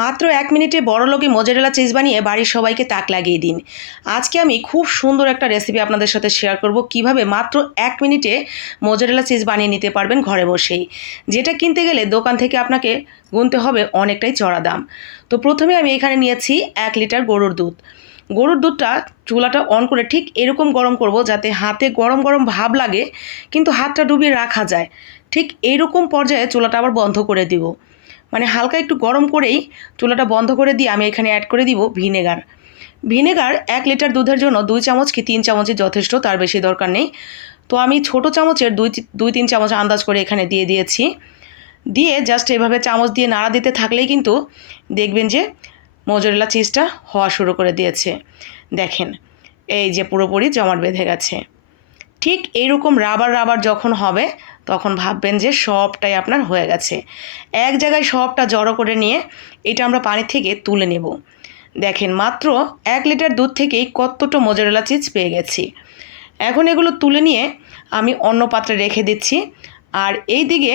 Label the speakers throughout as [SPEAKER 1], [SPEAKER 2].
[SPEAKER 1] মাত্র এক মিনিটে বড় লোকে মোজারেলা চিজ বানিয়ে বাড়ির সবাইকে তাক লাগিয়ে দিন। আজকে আমি খুব সুন্দর একটা রেসিপি আপনাদের সাথে শেয়ার করব। কীভাবে মাত্র এক মিনিটে মোজারেলা চিজ বানিয়ে নিতে পারবেন ঘরে বসেই। যেটা কিনতে গেলে দোকান থেকে আপনাকে গুনতে হবে অনেকটাই চড়া দাম। তো প্রথমে আমি এখানে নিয়েছি এক লিটার গরুর দুধ। গরুর দুধটা চুলাটা অন করে ঠিক এরকম গরম করব যাতে হাতে গরম গরম ভাব লাগে, কিন্তু হাতটা ডুবিয়ে রাখা যায়। ঠিক এইরকম পর্যায়ে চুলাটা আবার বন্ধ করে দিব। মানে হালকা একটু গরম করেই চুলাটা বন্ধ করে দিয়ে আমি এখানে অ্যাড করে দিব ভিনেগার। ভিনেগার এক লিটার দুধের জন্য দুই চামচ কি তিন চামচই যথেষ্ট, তার বেশি দরকার নেই। তো আমি ছোট চামচের দুই দুই তিন চামচ আন্দাজ করে এখানে দিয়ে দিয়েছি। দিয়ে জাস্ট এভাবে চামচ দিয়ে নাড়া দিতে থাকলেই কিন্তু দেখবেন যে মোজরেলা চিজটা হওয়া শুরু করে দিয়েছে। দেখেন, এই যে পুরোপুরি জমাট বেঁধে গেছে। ঠিক এইরকম রাবার রাবার যখন হবে, তখন ভাববেন যে সবটাই আপনার হয়ে গেছে। এক জায়গায় সবটা জড়ো করে নিয়ে এটা আমরা পানি থেকে তুলে নেব। দেখেন, মাত্র এক লিটার দুধ থেকেই কতটা মোজারেলা চিজ পেয়ে গেছি। এখন এগুলো তুলে নিয়ে আমি অন্য পাত্রে রেখে দিচ্ছি। আর এই দিকে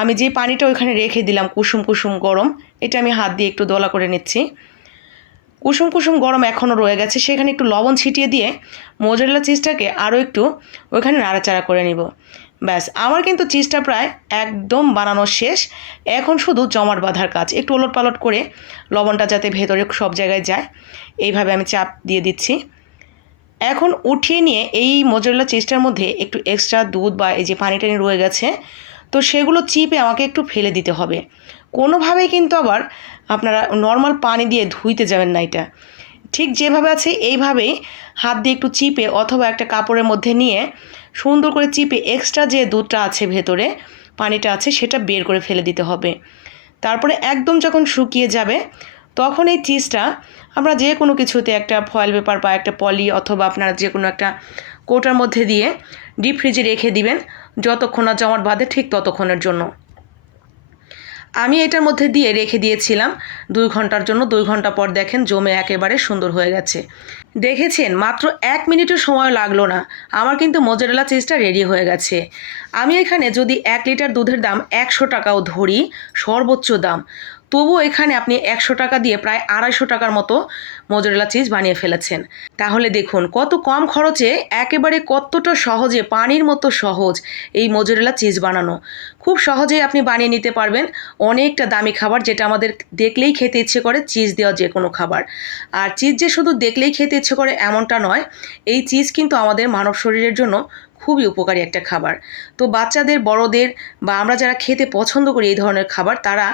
[SPEAKER 1] আমি যে পানিটা ওইখানে রেখে দিলাম কুসুম কুসুম গরম, এটা আমি হাত দিয়ে একটু দোলা করে নিচ্ছি। কুসুম কুসুম গরম এখনও রয়ে গেছে। সেখানে একটু লবণ ছিটিয়ে দিয়ে মোজারেলা চিজটাকে আরও একটু ওইখানে নাড়াচাড়া করে নিব। ব্যাস, আমার কিন্তু চিজটা প্রায় একদম বানানো শেষ। এখন শুধু জমাট বাঁধার কাজ। একটু ওলট পালট করে লবণটা যাতে ভেতরে সব জায়গায় যায়, এইভাবে আমি চাপ দিয়ে দিচ্ছি। এখন উঠিয়ে নিয়ে এই মোজারেলা চিজটার মধ্যে একটু এক্সট্রা দুধ বা এই যে পানি টানি রয়ে গেছে, তো সেগুলো চিপে আমাকে একটু ফেলে দিতে হবে। কোনোভাবেই কিন্তু আবার আপনারা নর্মাল পানি দিয়ে ধুইতে যাবেন না এটা। ঠিক যেভাবে আছে এইভাবেই হাত দিয়ে একটু চিপে অথবা একটা কাপড়ের মধ্যে নিয়ে সুন্দর করে চিপে এক্সট্রা যে দুধটা আছে ভেতরে, পানিটা আছে সেটা বের করে ফেলে দিতে হবে। তারপরে একদম যখন শুকিয়ে যাবে, তখন এই চিজটা আমরা যে কোনো কিছুতে একটা ফয়েল পেপার বা একটা পলি অথবা আপনারা যে কোনো একটা কোটার মধ্যে দিয়ে ডিপ ফ্রিজে রেখে দিবেন, যতক্ষণ না জমাট বাঁধে ঠিক ততক্ষণের জন্য। আমি এটার মধ্যে দিয়ে রেখে দিয়েছিলাম। দুই ঘণ্টার জন্য, দুই ঘণ্টা পর দেখেন জমে একেবারে সুন্দর হয়ে গেছে। দেখেছেন, মাত্র এক মিনিটও সময় লাগল না। আমার কিন্তু মোজারেলা চিজটা রেডি হয়ে গেছে। আমি এখানে যদি এক লিটার দুধের দাম একশো টাকাও ধরি, সর্বোচ্চ দাম। তবুও এখানে আপনি একশো টাকা দিয়ে প্রায় আড়াইশো টাকার মতো মোজরেলা চিজ বানিয়ে ফেলেছেন। তাহলে দেখুন, কত কম খরচে, একেবারে কতটা সহজে, পানির মতো সহজ এই মোজরেলা চিজ বানানো। খুব সহজেই আপনি বানিয়ে নিতে পারবেন অনেকটা দামি খাবার, যেটা আমাদের দেখলেই খেতে ইচ্ছে করে, চিজ দেওয়া যে কোনো খাবার। আর চিজ যে শুধু দেখলেই খেতে ইচ্ছে করে এমনটা নয়। এই চিজ কিন্তু আমাদের মানব শরীরের জন্য খুবই উপকারী একটা খাবার। তো বাচ্চাদের, বড়দের বা আমরা যারা খেতে পছন্দ করি এই ধরনের খাবার, তারা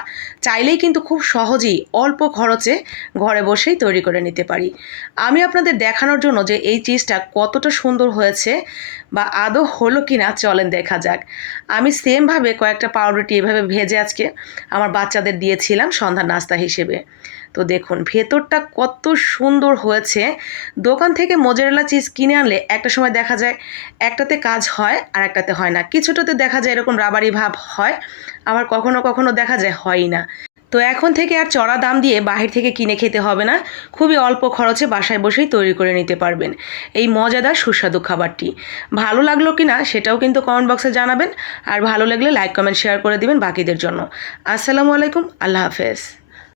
[SPEAKER 1] চাইলেই কিন্তু খুব সহজেই অল্প খরচে ঘরে বসেই তৈরি করে নিতে পারি। আমি আপনাদের দেখানোর জন্য যে এই চিজটা কতটা সুন্দর হয়েছে বা আদৌ হলো কি না চলেন দেখা যাক। আমি সেমভাবে কয়েকটা পাউরুটি এভাবে ভেজে আজকে আমার বাচ্চাদের দিয়েছিলাম সন্ধ্যা নাস্তা হিসেবে। তো দেখুন, ভেতরটা কত সুন্দর হয়েছে। দোকান থেকে মোজারেলা চিজ কিনে আনলে একটা সময় দেখা যায় একটাতে কাজ হয় আর একটাতে হয় না। কিছুটাতে দেখা যায় এরকম রাবারি ভাব হয়, আবার কখনো কখনো দেখা যায় হয়ই না। তো এখন থেকে আর চড়া দাম দিয়ে বাহির থেকে কিনে খেতে হবে না, খুবই অল্প খরচে বাসায় বসেই তৈরি করে নিতে পারবেন এই মজাদার সুস্বাদু খাবারটি। ভালো লাগল কি না সেটাও কিন্তু কমেন্ট বক্সে জানাবেন, আর ভালো লাগলে লাইক কমেন্ট শেয়ার করে দিবেন বাকিদের জন্য। আসসালামু আলাইকুম, আল্লাহ হাফেজ।